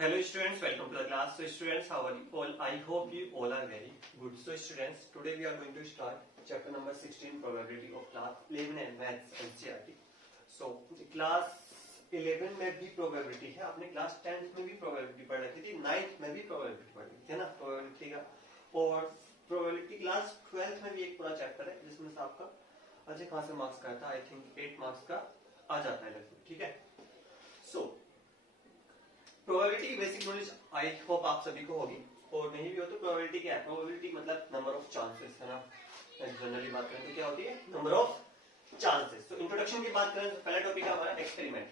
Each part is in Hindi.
Hello students, welcome to the class. So students, how are you all? I hope you all are very good. So students, today we are going to start chapter number 16, probability of class 11 and maths NCERT. So class 11 में भी probability है, आपने class 10th में भी probability पढ़ रखी थी, 9th में भी probability पढ़ रखी थी ना probability का, और probability class 12th में भी एक पूरा chapter है जिसमें से आपका अच्छा खासा मार्क्स का था, I think 8 मार्क्स का आ जाता है लगभग, ठीक है. So प्रोबेबिलिटी की बेसिक नॉलेज आई होप आप सभी को होगी, और नहीं भी हो तो प्रोबेबिलिटी क्या है? प्रोबेबिलिटी मतलब नंबर ऑफ चांसेस है ना. जनरली बात करें तो क्या होती है? Number of chances. तो इंट्रोडक्शन की बात करें तो पहला टॉपिक है हमारा एक्सपेरिमेंट.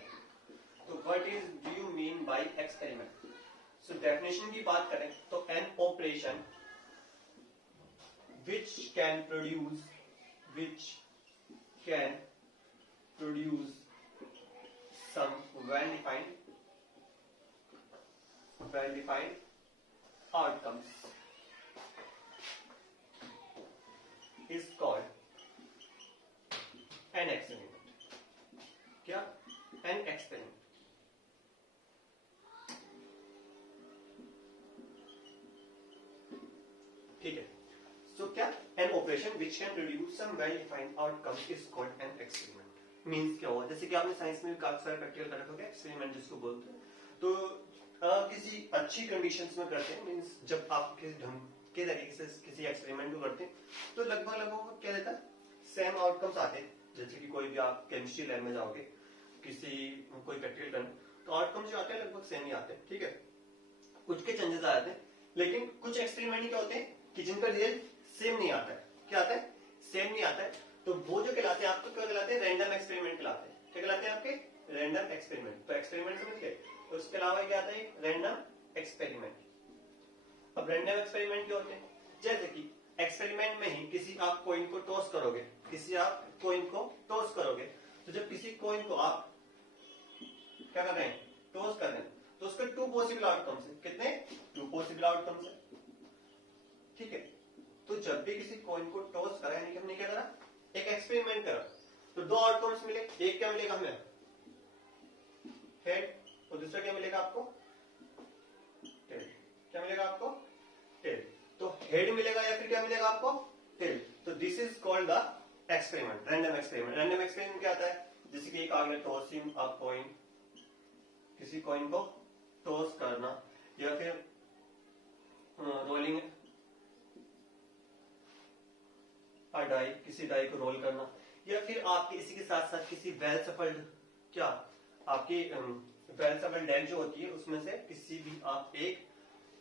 तो what is do you mean by experiment? So definition की बात करें तो an operation which can produce some well-defined outcomes is called an experiment. क्या? An experiment. ठीक है. So क्या? An operation which can produce some well-defined outcomes is called an experiment. Means क्या हुआ? जैसे कि आपने साइंस में काफी सारे प्रैक्टिकल कर रखे हैं, एक्सपेरिमेंट जिसको बोलते हैं. तो किसी अच्छी कंडीशंस में करते हैं, मींस जब आप किसी ढंग के तरीके से किसी एक्सपेरिमेंट को करते हैं तो लगभग क्या रहता है? सेम आउटकम्स आते हैं. जैसे कि कोई भी आप केमिस्ट्री लैब में जाओगे, कोई प्रैक्टिकल करने, तो आउटकम्स जो आते हैं लगभग सेम ही आते हैं, ठीक है. कुछ के चेंजेस आ जाते हैं, लेकिन कुछ एक्सपेरिमेंट क्या होते हैं कि जिनका रिजल्ट सेम नहीं आता है. क्या आता है? सेम नहीं आता है. तो वो जो कहलाते हैं आपको क्या कहलाते हैं? रैंडम एक्सपेरिमेंट कहलाते हैं. क्या कहलाते हैं आपके? Random experiment. तो एक्सपेरिमेंट समझ गए. तो उसके अलावा क्या आता है? Random experiment. अब रैंडम एक्सपेरिमेंट क्या होते हैं? जैसे कि एक्सपेरिमेंट में ही किसी आप कॉइन को टॉस करोगे, तो जब किसी कॉइन को आप क्या कर रहे हैं? टॉस कर रहे हैं, तो उसके टू पॉसिबल आउटकम्स है. कितने? टू पॉसिबल आउटकम्स है, ठीक है. तो जब भी किसी कॉइन को टॉस करा, यानी कि हमने क्या करा? एक एक्सपेरिमेंट करा, तो दो आउटकम्स मिले. एक क्या मिलेगा हमें? हेड. और दूसरा क्या मिलेगा आपको? टेल. क्या मिलेगा आपको? टेल. तो हेड मिलेगा या फिर क्या मिलेगा आपको? टेल. तो this is called the experiment, random experiment. Random experiment क्या आता है? जैसे कि एक आ गया टॉसिंग अ कॉइन, किसी कॉइन को टॉस करना, या फिर रोलिंग अ डाई, किसी डाई को रोल करना, या फिर आपके इसी के साथ साथ किसी वेल सफल्ड, क्या आपकी वेल सफल्ड डेक जो होती है उसमें से किसी भी आप एक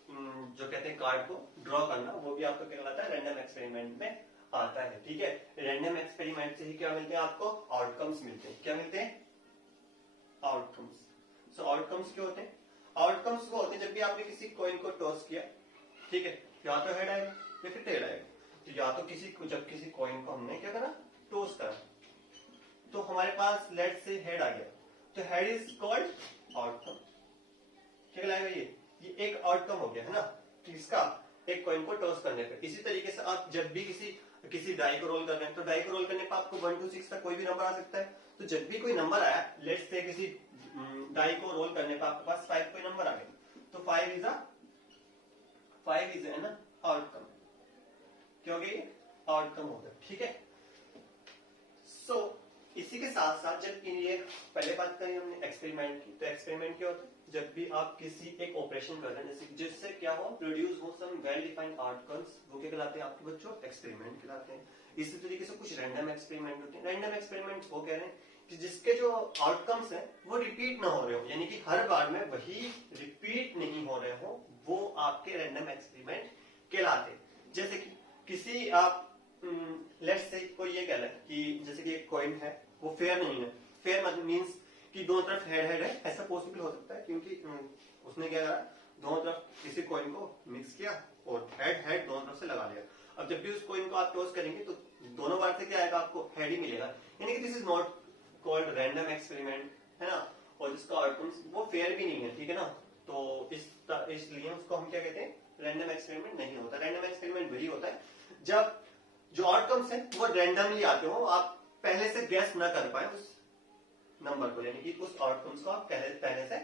जो कहते हैं कार्ड को ड्रॉ करना, वो भी आपको क्या कहलाता है? रैंडम एक्सपेरिमेंट में आता है, ठीक है. रैंडम एक्सपेरिमेंट से ही क्या मिलते हैं आपको? आउटकम्स मिलते हैं. क्या मिलते हैं? आउटकम्स. सो आउटकम्स क्या होते हैं? आउटकम्स वो होते हैं जब भी आपने किसी कॉइन को टॉस किया, ठीक है, या तो हेड आएगा या फिर टेल आएगा. तो या तो जब किसी कॉइन को हमने क्या करा? टॉस करा, तो हमारे पास लेट से हेड आ गया, तो हेड इज कॉल्ड आउटकम. क्या कहलाएगा? ये एक आउटकम हो गया, है ना, किसका? एक कॉइन को टॉस करने पे. इसी तरीके से आप जब भी किसी डाई को रोल कर रहे हैं, तो डाई को रोल करने पर आपको 1 to 6 तक कोई भी नंबर आ सकता है. तो जब भी कोई नंबर आया, लेट्स से किसी डाई को रोल करने पर आपके पास 5 कोई नंबर आ गया, तो 5 इज एन आउटकम. क्या हो गया? ये आउटकम हो गया, ठीक है. सो इसी के साथ साथ जब ये पहले बात करें हमने एक्सपेरिमेंट की, तो एक्सपेरिमेंट क्या होता है? जब भी आप किसी एक ऑपरेशन कर रहे हैं, जैसे जिससे क्या हो? प्रोड्यूस हो सम वेल डिफाइंड आउटकम्स, वो क्या कहलाते हैं आपके बच्चों? एक्सपेरिमेंट कहलाते हैं. इसी तरीके से कुछ रैंडम एक्सपेरिमेंट होते हैं. रैंडम एक्सपेरिमेंट वो कह रहे हैं कि जिसके जो आउटकम्स हैं वो रिपीट ना हो रहे हो, यानी कि हर बार में वही रिपीट नहीं हो रहे हो, वो आपके रैंडम एक्सपेरिमेंट कहलाते हैं. जैसे कि किसी आप लेट्स से कोई ये कह रहा है कि जैसे कि एक कॉइन है, वो फेयर नहीं है. फेयर मतलब मींस कि दोनों तरफ हेड हेड है, ऐसा पॉसिबल हो सकता है क्योंकि उसने क्या करा? दोनों तरफ किसी कॉइन को मिक्स किया और हेड हेड दोनों तरफ से लगा लिया. अब जब भी उस कॉइन को आप टॉस करेंगे तो दोनों बार से क्या आएगा? आपको हेड ही मिलेगा, यानी कि this is not called random experiment, है ना. और जिसका आउटकम्स वो फेयर भी नहीं है, ठीक है ना. तो इसलिए उसको हम क्या कहते हैं? रैंडम एक्सपेरिमेंट नहीं होता. रैंडम एक्सपेरिमेंट वही होता है जब जो आउटकम्स है वो रैंडमली आते हो, आप पहले से गेस ना कर पाए उस नंबर को, यानी कि उस आउटकम्स को आप पहले से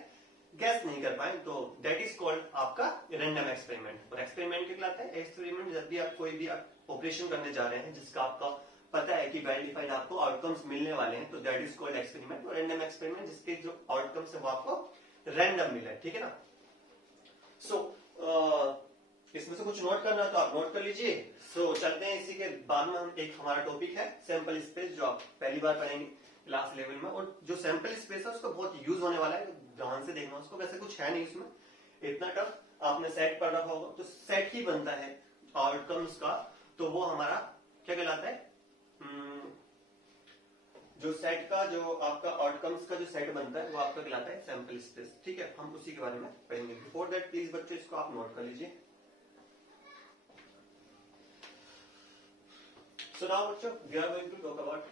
गैस नहीं कर पाए तो दैट इज कॉल्ड आपका रैंडम एक्सपेरिमेंट। और एक्सपेरिमेंट क्या कहलाता है? एक्सपेरिमेंट जब भी आप कोई भी ऑपरेशन करने जा रहे हैं जिसका आपका पता है कि वेरीफाइड आपको आउटकम्स मिलने वाले हैं, तो दैट इज कॉल्ड एक्सपेरिमेंट। और रैंडम एक्सपेरिमेंट जिसके जो आउटकम्स है वो आपको रैंडम मिले, ठीक है ना। सो इसमें से कुछ नोट करना तो आप नोट कर लीजिए। सो चलते हैं इसी के बाद में हम एक हमारा टॉपिक है सैंपल स्पेस, जो आप पहली बार पढ़ेंगे क्लास लेवल में। और जो सैंपल स्पेस है उसका बहुत यूज होने वाला है, ध्यान से देखना उसको। वैसे कुछ है नहीं इसमें इतना टफ, आपने सेट पढ़ रखा होगा, तो सेट ही बनता है आउटकम्स का, तो वो हमारा क्या कहलाता है? जो सेट का जो आपका आउटकम्स का जो सेट बनता है वो आपका कहलाता है सैंपल स्पेस, ठीक है। हम उसी के बारे में पढ़ेंगे। बिफोर दैट प्लीज बच्चों इसको आप नोट कर लीजिए। So now बच्चों we are going to talk about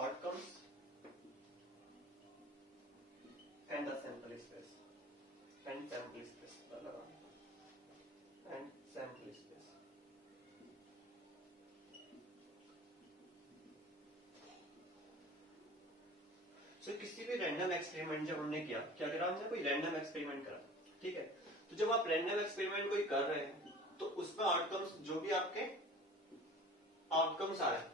outcomes and the sample space and sample space and sample space। So किसी भी रैंडम एक्सपेरिमेंट जब हमने किया, क्या करा हमने? कोई रैंडम एक्सपेरिमेंट करा, ठीक है। तो जब आप रैंडम एक्सपेरिमेंट कोई कर रहे हैं तो उसमें आउटकम्स जो भी आपके आउटकम्स आ रहे हैं,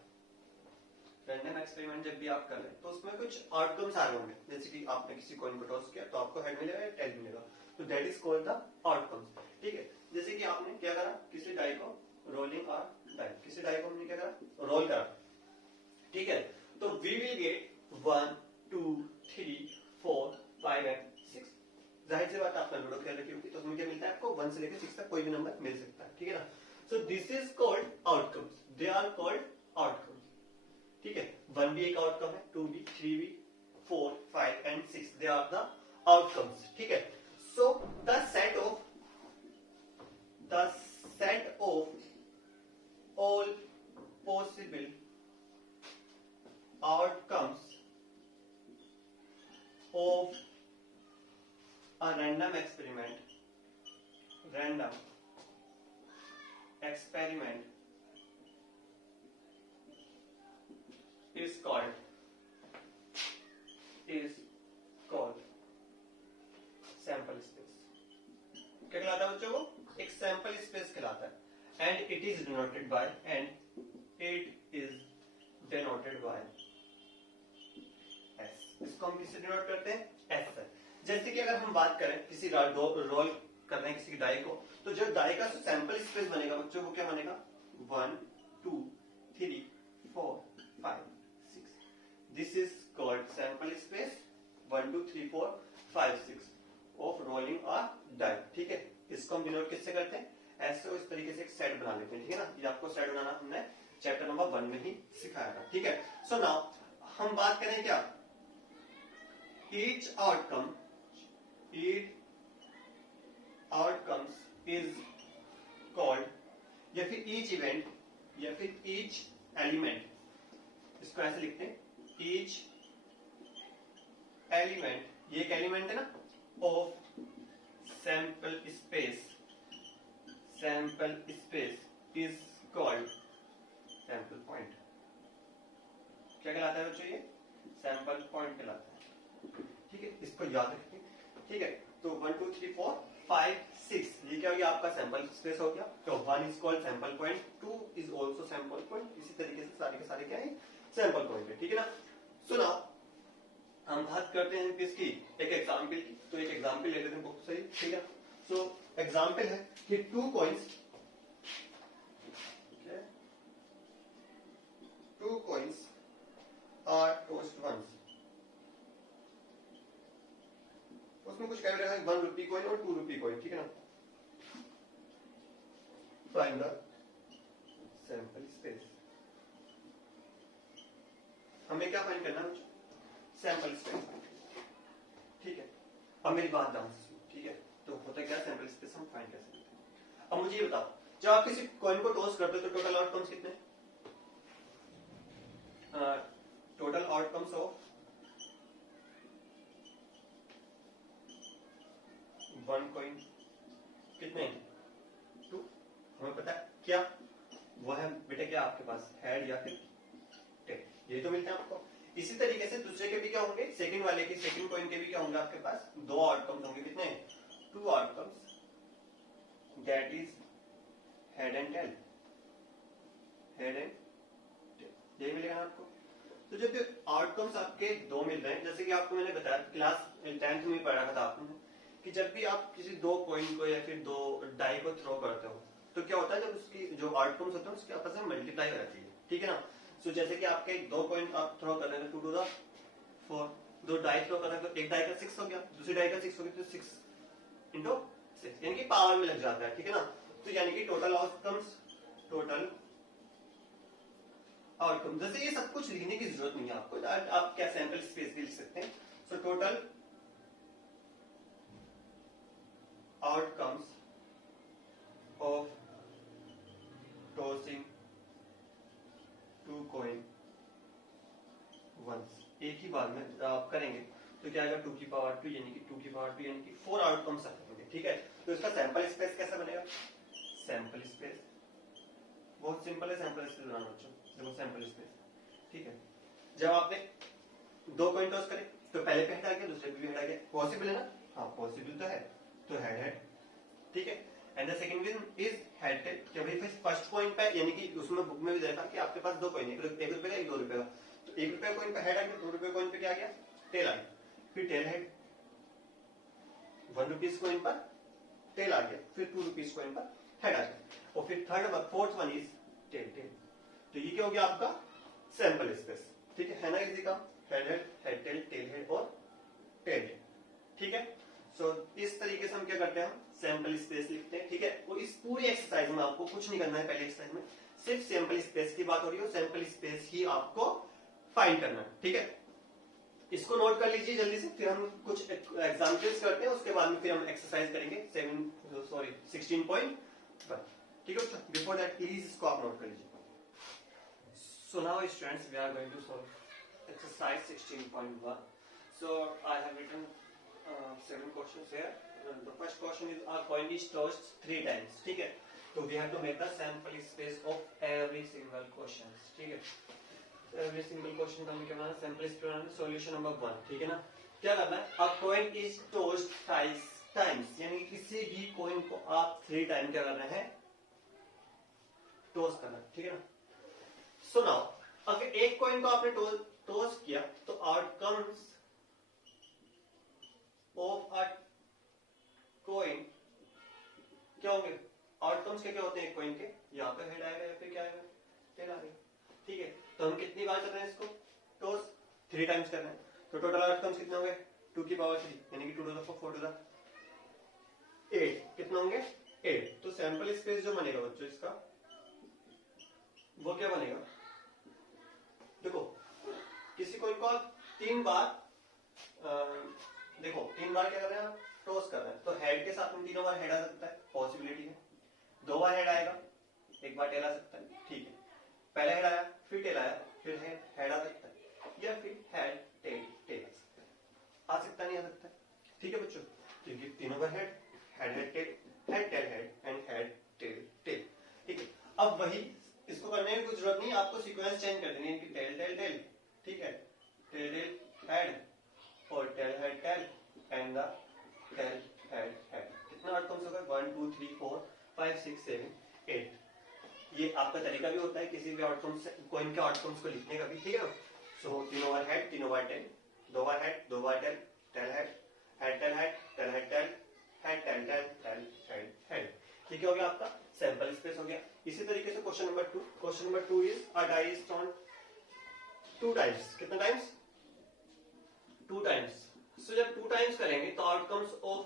रैंडम एक्सपेरिमेंट जब भी आप कर रहे हैं तो उसमें कुछ आउटकम्स आ रहे होंगे। जैसे कि आपने किसी कॉइन को टॉस किया तो आपको हेड मिलेगा या टेल मिलेगा, तो that is called the outcomes, ठीक है। जैसे कि आपने क्या करा, किसी डाई को रोलिंग और डाई, किसी डाई को हमने क्या करा? रोल करा, ठीक है। तो वी विल गेट 1 2 3 4 5 एंड 6। जाहिर सी बात आपने लूडो खेल रखी होगी तो उसमें क्या मिलता है आपको? 1 से लेकर 6 तक कोई भी नंबर मिल सकता है, ठीक है ना। So this is called outcomes, they are called outcomes, ठीक है। 1 भी एक आउटकम है, 2 भी, 3 भी, 4 5 and 6 they are the outcomes, ठीक है। So the set of all possible outcomes of a random experiment is called sample space। क्या कहलाता है बच्चों? को एक सैंपल स्पेस कहलाता है। And it is denoted by S. इसको हम किससे डिनोट करते हैं? एस से। जैसे कि अगर हम बात करें किसी रोल कर रहे हैं किसी डाई को, तो जो डाई का सैंपल स्पेस बनेगा बच्चों वो क्या बनेगा? 1 2 3 4 5 6। This is called sample space 1 2 3 4 5 6 of rolling और डाई, ठीक है। इसको हम डिनोट किससे करते हैं? ऐसे इस तरीके से एक सेट बना लेते हैं, ठीक है ना। ये आपको सेट बनाना हमने चैप्टर नंबर 1 में ही सिखाया था, ठीक है। सो नाउ हम बात करें क्या? each outcomes is called, या फिर each event या फिर each element, इसको ऐसे लिखते हैं each element, ये एक एलिमेंट है ना, of sample space is called sample point। क्या कहलाता है बच्चों? ये सैंपल पॉइंट कहलाता है, ठीक है। इसको याद रखिए, ठीक है। तो 1 2 3 4 5 6 ये क्या हो गया? आपका सैंपल स्पेस हो गया। तो 1 is called sample point, 2 is also sample point. इसी तरीके से सारे के सारे क्या है? सैंपल पॉइंट है, ठीक है ना। सो नाउ हम बात करते हैं किसकी? एक एग्जांपल की। तो एक एग्जांपल ले लेते हैं बहुत सही, ठीक है। सो एग्जांपल है कि 2 coins are tossed once। उसमें कुछ कह रहा है 1 रुपी कॉइन और 2 रुपी कॉइन, ठीक है ना। Find the sample space. हमें क्या फाइंड करना है? सैंपल स्पेस, ठीक है। अब मेरी बात ध्यान से सुनो, ठीक है। तो होता क्या? सैंपल स्पेस हम फाइंड कर सकते हैं। अब मुझे ये बताओ, जब आप किसी कॉइन को टॉस करते हो तो टोटल आउटकम्स कितने? टोटल आउटकम्स ऑफ 1 कॉइन कितने? 2। हमें पता है क्या वो है बेटा? क्या आपके पास हेड या फिर टेल? ये तो मिलता है आपको। इसी तरीके से दूसरे के भी क्या होंगे, सेकंड वाले के, सेकंड कॉइन के भी क्या होंगे आपके पास, दो आउटकम्स होंगे, कितने, two outcomes, that is head and tail, head and tail, यही मिलेगा ना आपको। तो जब आउटकम्स आपके दो मिल रहे हैं, जैसे कि आपको मैंने बताया क्लास 10th में पढ़ा था आपने कि जब भी आप किसी दो कॉइन को या फिर दो डाई को थ्रो करते हो तो क्या होता है, जब उसकी जो आउटकम्स होते हैं उसके आपस में मल्टीप्लाई हो जाती है, ठीक है ना। सो जैसे कि आपके दो कॉइन आप थ्रो कर रहे हैं 2 to the 4, दो डाई थ्रो कर रहे हैं तो एक डाई का 6 हो गया, दूसरी डाई का 6 हो गया, तो 6 into 6 यानी कि पावर में लग जाता है, ठीक है ना। तो यानी कि टोटल आउटकम्स, टोटल आउटकम, जैसे ये सब कुछ लिखने की जरूरत नहीं है आपको, आप क्या सैंपल स्पेस भी लिख सकते हैं। So total outcomes of tossing two coin once, एक ही बार में आप करेंगे तो क्या आएगा 2 की पावर 2 यानी कि 2 की पावर 2 यानी कि 4 आउटकम्स आएंगे, ठीक है। तो इसका सैंपल स्पेस कैसा बनेगा, सैंपल स्पेस बहुत सिंपल है, सैंपल स्पेस बनाना बच्चों, देखो सैंपल स्पेस, ठीक है। जब आपने दो कॉइन टॉस करे तो पहले पे हेड आ गया, दूसरे पे भी हेड आ गया, पॉसिबल है ना, हाँ पॉसिबल तो है, तो हेड हेड, ठीक है। And the second one is head tell, कि भाई फर्स्ट पॉइंट पे यानी कि उसमें बुक में भी देखा कि आपके पास दो कॉइन है, एक रुपए का एक 2 रुपए का, तो 1 रुपए कॉइन पे हेड आ गया, 2 रुपए कॉइन पे क्या आ गया, टेल आ गया, फिर टेल हेड, 1 रुपीस कॉइन पर टेल आ गया, फिर 2 रुपीस कॉइन पर हेड आ गया, और फिर fourth one is tail tail. तो ये क्या हो गया आपका सैंपल स्पेस, ठीक है ना, इसी का head head, head tail, tail head और टेल हेड, ठीक है। सो इस तरीके से हम क्या करते हैं, हम सैंपल स्पेस लिखते हैं, ठीक है। वो इस पूरी एक्सरसाइज में आपको कुछ नहीं करना है, पहले एक्सरसाइज में सिर्फ सैंपल स्पेस की बात हो रही है, सैंपल स्पेस ही आपको फाइंड करना है, ठीक है। इसको नोट कर लीजिए जल्दी से, फिर हम कुछ एग्जाम्पल्स करते हैं, उसके बाद में फिर हम एक्सरसाइज करेंगे 16.1, ठीक है। बिफोर दैट प्लीज इसको आप नोट कर लीजिए। So now students we are going to solve exercise 16.1. So I have written 7 questions here. The first question is a coin is tossed 3 times. ठीक है, तो we have to make the sample space of every single question. ठीक है, every single question का हमें क्या बनाना, sample space बनाना, solution number 1, ठीक है ना। क्या करना है, a coin is tossed thrice times, यानी कि किसी भी coin को आप 3 टाइम क्या कर रहे हैं, टॉस करना, ठीक है ना। सो नाउ अगर एक कॉइन को आपने टॉस किया तो आउटकम्स ऑफ अ कॉइन क्या होंगे, आउटकम्स के क्या होते हैं एक कॉइन के, या तो हेड आएगा या फिर क्या आएगा, टेल आएगा, ठीक है। तो हम कितनी बार कर रहे हैं इसको टॉस, 3 टाइम्स कर रहे हैं, तो टोटल आउटकम्स कितने होंगे, 2 की पावर 3 यानी कि 2 to the 4 to the 8, कितने होंगे 8। तो सैंपल स्पेस जो बनेगा बच्चों इसका वो क्या बनेगा, देखो किसी कोई को आप 3 बार देखो 3 बार क्या कर रहे हैं आप, टॉस कर रहे हैं, तो हेड के साथ में 3 बार हेड आ सकता है, पॉसिबिलिटी है, 2 बार हेड आएगा, 1 बार टेल आ सकता है, ठीक है। पहले हेड आया फिर टेल आया फिर हेड आ सकता है, या फिर हेड टेल टेल आ सकता नहीं आ सकता, ठीक है बच्चों। क्योंकि तीनों बार head head head tail, head tail head and head tail tail, ठीक है। अब वही इसको करने की कुछ जरूरत नहीं, आपको सीक्वेंस चेंज कर देनी है कि टेल टेल टेल, ठीक है, टेल टेल हेड और tell head tell and the tell head head. कितना आउटकम्स होगा, 1 2 3 4 5 6 7 8। ये आपका तरीका भी होता है किसी भी आउटकम्स कॉइन के आउटकम्स को लिखने का भी, ठीक है। सो 3 बार हेड 3 बार टेल, 2 बार हेड 2 बार tail, tail head head tail head tail head tail head tail tail tail head head, ठीक हो गया आपका सैंपल स्पेस हो गया। इसी तरीके से question number 2, question number 2 is a die is thrown 2 times, कितने टाइम्स, 2 टाइम्स। सो जब 2 टाइम्स करेंगे तो आउटकम्स ऑफ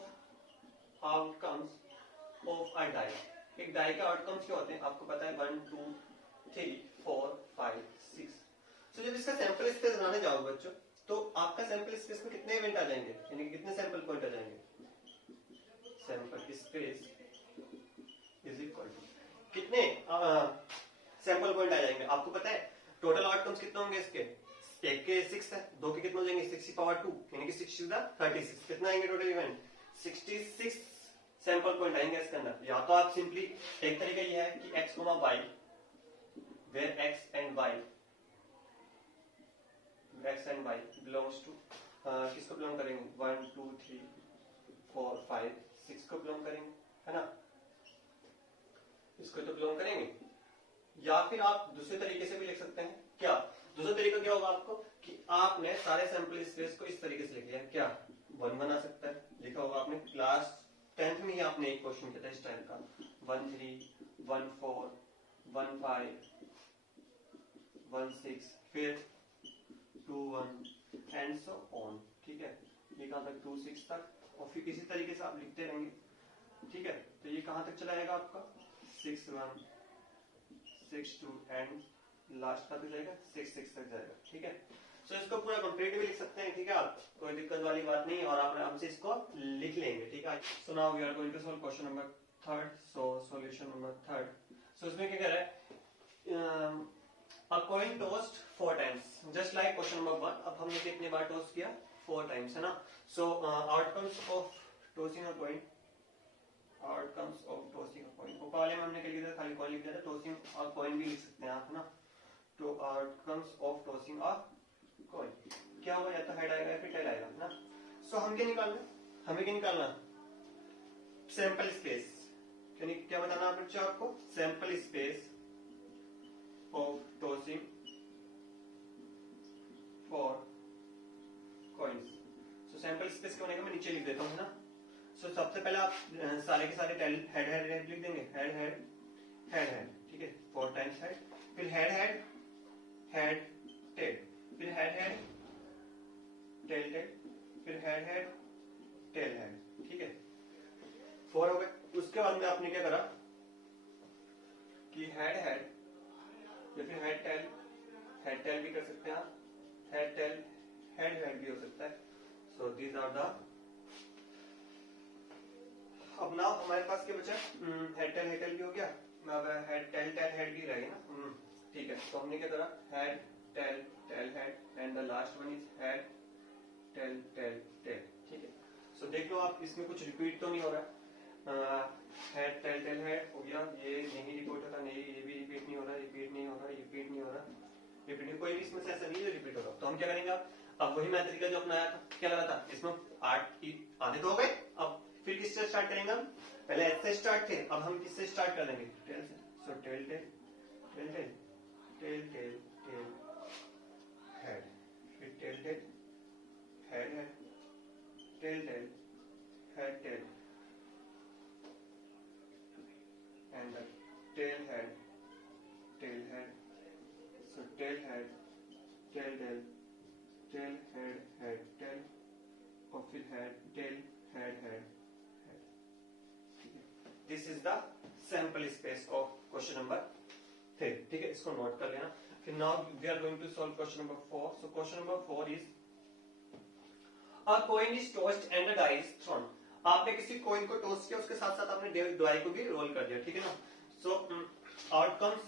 अ डाई, एक डाई के आउटकम्स क्या होते हैं आपको पता है, 1 2 3 4 5 6। सो जब इसका सैंपल स्पेस बनाने जाओगे बच्चों तो आपका सैंपल स्पेस में कितने इवेंट आ जाएंगे, यानी कि कितने सैंपल पॉइंट आ जाएंगे, sample space is equal to कितने सैंपल पॉइंट आ जाएंगे, आपको पता है टोटल आउटकम्स कितने होंगे इसके, एक के 6 है, 2 के कितने हो जाएंगे 6 की पावर 2 यानी कि 6 is the 36, कितना आएंगे टोटल इवेंट 66 सैंपल पॉइंट आएंगे इसके अंदर। या तो आप सिंपली एक तरीका यह है कि x, y where x and y x and y belongs to किसको बिलोंग करेंगे 1 2 3 4 5 6 को बिलोंग करेंगे, है ना, इसको तो बिलोंग करेंगे। या फिर आप दूसरे तरीके से भी लिख सकते हैं। क्या दूसरा तरीका क्या होगा आपको कि आपने सारे सैंपल स्पेस को इस तरीके से लिख लिया, क्या 1 बना सकता है, लिखा होगा आपने क्लास 10th में ही आपने एक क्वेश्चन किया था इस टाइप का 1 3 1 4 1 5 1 6 फिर 2 1 एंड सो ऑन, ठीक है, ये कहां तक 2 6 तक और फिर इसी तरीके से आप लिखते रहेंगे, ठीक है। तो ये कहां तक चला जाएगा आपका 6 1 6 2 एंड लास्ट का तो जाएगा 6 6 तक जाएगा, ठीक है। सो इसको पूरा कंप्लीट भी लिख सकते हैं, ठीक है, आप कोई दिक्कत वाली बात नहीं और आप आराम से इसको लिख लेंगे, ठीक है। So now we are going to solve question number 3rd। So solution number 3rd। सो इसमें क्या कह रहा है, a coin tossed 4 times just like question number 1। अब हमने कितने बार टॉस किया 4 टाइम्स, है ना। So outcomes of tossing a coin, outcomes of tossing a coin, ऊपर वाले में हमने क्या लिखा था, खाली कॉइन लिख दिया था, टॉसिंग अ कॉइन भी लिख सकते हैं आप, है ना। तो outcomes of tossing a coin क्या होगा, या तो हेड आएगा या फिर टेल आएगा, है ना। सो हम क्या निकालना, हमें क्या निकालना, सैंपल स्पेस, क्या बताना बच्चों आपको, sample space of tossing for coins। so sample space क्या बनेगा, मैं नीचे लिख देता हूँ, है ना। so सबसे पहले आप सारे के सारे हेड हेड हेड लिख देंगे, हेड हेड हेड हेड, ठीक है, 4 टाइम्स हेड, फिर हेड हेड हेड टेल, फिर हेड हेड टेल टेल, फिर हेड हेड टेल हेड, ठीक है, 4 हो गए। उसके बाद में आपने क्या करा कि हेड हेड या फिर हेड टेल भी कर सकते हैं आप, हेड टेल हेड हेड भी हो सकता है। सो दीज आर द, अब नाउ हमारे पास क्या बचा, हेड टेल भी हो गया, अब हेड टेल हेड भी रहेगा ना, ठीक है। तो हमने क्या करा, head tail head and the last one is head tail tail, ठीक है। सो देख लो आप, इसमें कुछ रिपीट तो नहीं हो रहा, हेड टेल हेड हो गया, ये नहीं रिपीट होता, नहीं ये भी रिपीट नहीं हो रहा, रिपीट नहीं हो रहा, रिपीट नहीं हो रहा, रिपीट नहीं, कोई भी इसमें से ऐसा नहीं है रिपीट होगा। तो हम क्या करेंगे, अब वही मैं तरीका जो अपनाया था, क्या लगा था, इसमें 8 की आधे तो हो गए, अब फिर किससे स्टार्ट करेंगे हम, पहले एच से स्टार्ट थे, अब हम किससे स्टार्ट कर लेंगे, टेल से। So tail tail tail tail tail tail tail head, फिर tail tail head head tail tail head tail and the tail head, so tail head tail head tail और फिर head tail head head, this is the sample space of question number 3, ठीक है, इसको नोट कर लेना। फिर now we are going to solve question number 4। so question number 4 is a coin is tossed and a die is thrown। आपने किसी कॉइन को टॉस किया, उसके साथ साथ आपने डाई को भी रोल कर दिया, ठीक है ना। So outcomes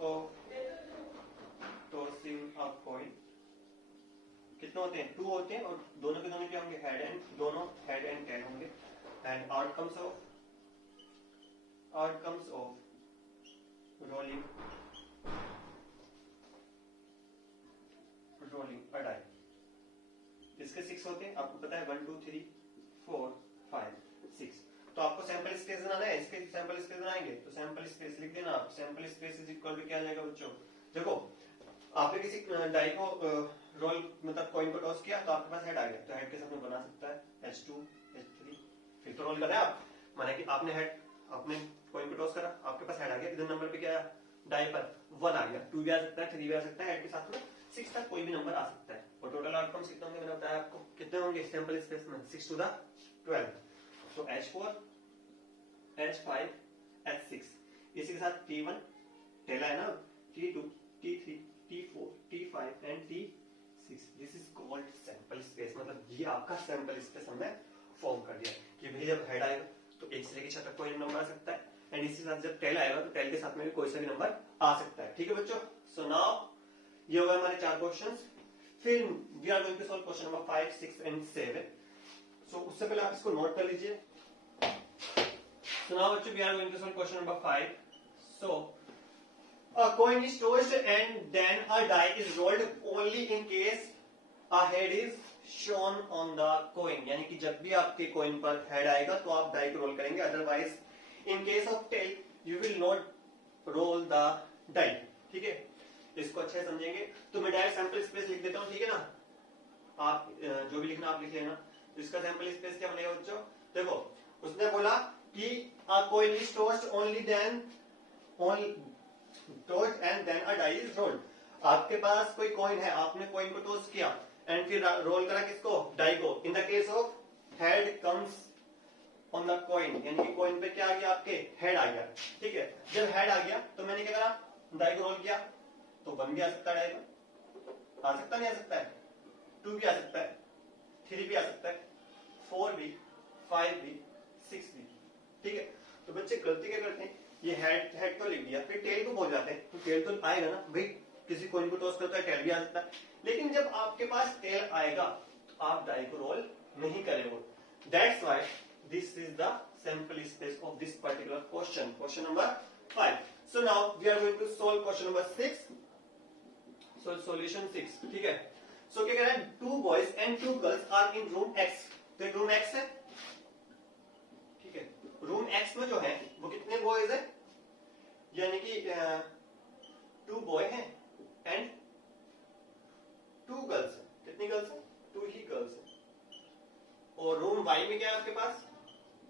of tossing a coin कितने होते हैं, 2 होते हैं और दोनों के दोनों क्या होंगे, हेड एंड, दोनों हेड एंड टेल होंगे। And outcomes of rolling a die, इसके 6 होते हैं, आपको पता है 1 2 3 4 5 6। तो आपको सैंपल स्पेस बनाना है, इसके सैंपल स्पेस बनाएंगे तो सैंपल स्पेस लिख देना आप, sample space is equal to क्या आ जाएगा बच्चों, देखो आपने किसी डाई को रोल मतलब कॉइन को टॉस किया तो आपके पास हेड आ गया, तो हेड के साथ में बना सकता है H2 H3, फिर तो रोल कर रहे हैं आप, माने कि आपने हेड आपने कॉइन को टॉस करा, आपके पास हेड आ गया, कितने नंबर पे क्या डाई पर 1 आ गया, 2 भी आ सकता है 3 भी आ सकता है, हेड के साथ में 6 तक कोई भी नंबर आ सकता है। और टोटल आउटकम्स कितने होंगे मैंने बताया आपको, कितने होंगे सैंपल स्पेस में 6 टू द 12। तो H4 H5 H6, इसी के साथ T1 टेला है ना, T2 T3 T4 T5 and T6, this is called sample space, मतलब ये आपका सैंपल स्पेस हमने फॉर्म कर दिया कि भाई जब हेड आएगा तो 1 से लेकर 6 तक कोई नंबर आ सकता है, एंड इसी के साथ जब टेल आएगा तो टेल के साथ में भी कोई सा भी नंबर आ सकता है, ठीक है बच्चों। सो नाउ ये होगा हमारे 4 क्वेश्चंस। फिर we are going to solve question number 5 6 and 7। So उससे पहले आप इसको नोट कर लीजिए। सो नाउ बच्चों we are going to solve question number 5। So A coin is tossed and then a die is rolled only in case a head is shown on the coin. यानी कि जब भी आपके coin पर head आएगा तो आप die को roll करेंगे, otherwise in case of tail you will not roll the die. ठीक है, इसको अच्छे से समझेंगे. तो मैं डायरेक्ट सैंपल स्पेस लिख देता हूँ, ठीक है ना. आप जो भी लिखना आप लिख लेना. इसका सैंपल स्पेस क्या बनेगा बच्चों? देखो उसने बोला कि a coin is tossed only then tossed and then a die is rolled. आपके पास कोई कॉइन है, आपने कॉइन को टॉस किया एंड फिर रोल करा किसको? डाई को. In the case of head comes on the coin, यानी कि कॉइन पे क्या आ गया? आपके हेड आ गया. ठीक है, जब हेड आ गया तो मैंने क्या करा? डाई को रोल किया तो 1 भी आ सकता है, डाई को आ सकता नहीं आ सकता है? 2 भी आ सकता है, 3 भी आ सकता है, 4 भी, 5 भी, 6 भी. ठीक है, तो बच्चे गलती क्या करते हैं? ये हेड तो लिख दिया, फिर टेल को भूल जाते हैं. तो टेल तो आएगा ना भाई, किसी कोइन को टॉस करता है टेल भी आ सकता है. लेकिन जब आपके पास टेल आएगा तो आप डाई को रोल नहीं करेंगे. That's why this is the sample space of this particular question, question number 5. So now we are going to solve question number 6. So solution 6. ठीक है, सो क्या कह रहा है? 2 boys and 2 girls are in room x. तो एक रूम एक्स है, ठीक है. रूम एक्स में जो है वो कितने बॉयज है? यानी कि 2 बॉय हैं एंड 2 गर्ल्स है. कितनी गर्ल्स है? 2 ही गर्ल्स है. और रूम वाई में क्या है आपके पास?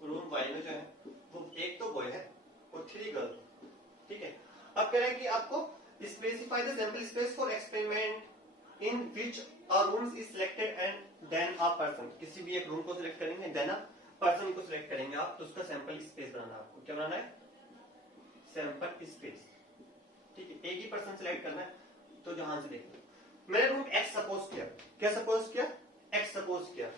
रूम वाई में जो है वो एक तो बॉय है और 3 गर्ल. ठीक है, अब कह रहे हैं कि आपको specify the sample space for experiment in which a room is selected and then a person. किसी भी एक रूम को सिलेक्ट करेंगे, देन अ पर्सन को सिलेक्ट करेंगे आप, तो उसका सैंपल स्पेस बनाना है आपको. क्या बनाना है? Sample space. ठीक है, एक ही पर्सन सिलेक्ट करना है. तो जहां से देखो मैंने रूम एक्स सपोज किया. क्या सपोज किया? एक्स सपोज किया.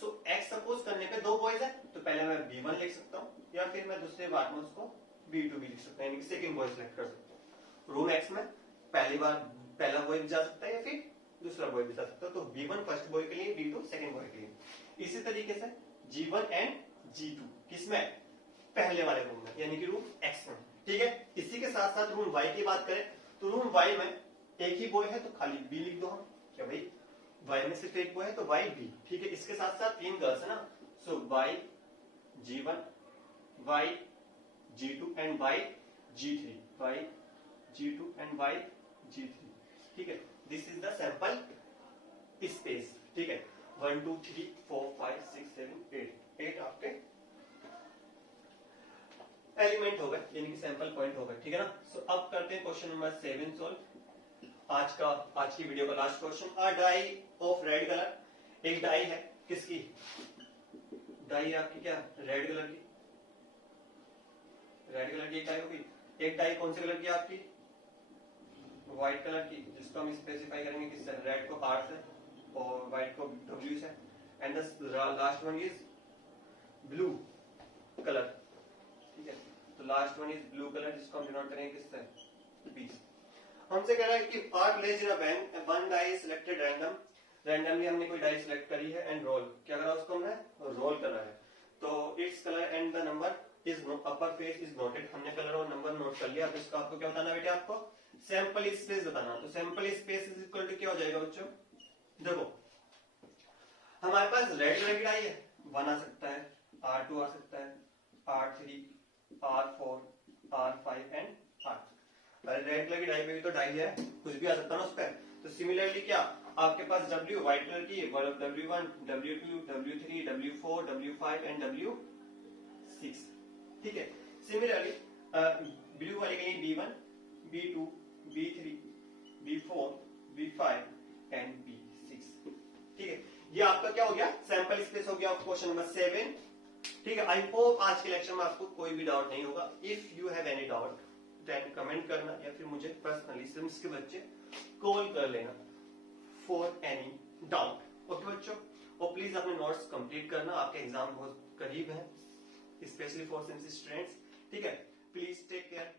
सो एक्स सपोज करने पे 2 बॉयज है, तो पहले मैं B1 लिख सकता हूँ या फिर मैं दूसरे बार में उसको B2 भी लिख सकता हूँ, यानी कि सेकंड बॉय सिलेक्ट कर सकता हूँ. रूम एक्स में पहली बार पहला बॉय भी जा सकता है या फिर दूसरा बॉय भी जा सकता है. तो B1 फर्स्ट बॉय के लिए, B2 सेकंड बॉय के लिए. इसी तरीके से G1 एंड G2 किसमें? पहले वाले रूम में, यानी कि रूम एक्स में. ठीक है, इसी के साथ साथ रूम वाई की बात करें तो रूम वाई में एक ही बॉय है तो खाली बी लिख दो हम. क्या भाई, वाई में सिर्फ एक बॉय है तो वाई बी. ठीक है, इसके साथ साथ 3 गर्ल्स है ना. So Y G1, Y G2 and Y G3. Y G2 and Y G3. ठीक है, this is the sample space. ठीक है, 1 2 3 4 5 6 7 8 आपके एलिमेंट हो गए, यानी कि सैंपल पॉइंट हो गए. ठीक है ना. सो अब करते हैं क्वेश्चन नंबर 7 सॉल्व. आज की वीडियो का last question. A die of red colour. एक डाई है किसकी? डाई आपकी क्या? रेड कलर की. रेड कलर की एक डाई होगी. एक डाई कौन से कलर की आपकी? व्हाइट कलर की, जिसको हम स्पेसिफाई करेंगे किससे? रेड को R से और व्हाइट को W से. And the last one is blue colour. ठीक है, तो last one is blue colour, जिसको हम डिनोट करेंगे किससे? B. हमसे कह रहा है कि part place in a bank, one die selected random. Randomly हमने कोई डाई सिलेक्ट करी है एंड रोल. क्या करा उसको हमने? रोल करना है. तो its colour and the number is upper face is noted. हमने कलर और नंबर नोट कर लिया. अब इसका आपको क्या बताना बेटे? आपको सैंपल स्पेस बताना. तो sample space is equal to क्या हो जाएगा बच्चों? देखो हमारे पास रेड कलर की डाई है, 1 आ सकता है, R2 आ सकता है, R3, R4, R5 and R. Red colour की डाई पे भी तो डाई है, कुछ भी आ सकता है ना उस पर. तो सिमिलरली क्या आपके पास W व्हाइट कलर की W1, W2, W3, W4, W5 and W6. ठीक है, सिमिलरली ब्लू वाले के लिए B1, B2, B3, B4, B5 and B6. ठीक है, ये आपका क्या हो गया? सैंपल स्पेस हो गया क्वेश्चन नंबर 7. ठीक है, आई होप आज के लेक्चर में आपको कोई भी डाउट नहीं होगा. If you have any doubt then comment करना या फिर मुझे पर्सनली सिम्स के बच्चे कॉल कर लेना फॉर एनी डाउट. ओके बच्चों, और प्लीज अपने नोट्स कंप्लीट करना. आपके एग्जाम बहुत करीब है, स्पेशली फॉर सिम्स स्टूडेंट्स. ठीक है, प्लीज टेक केयर.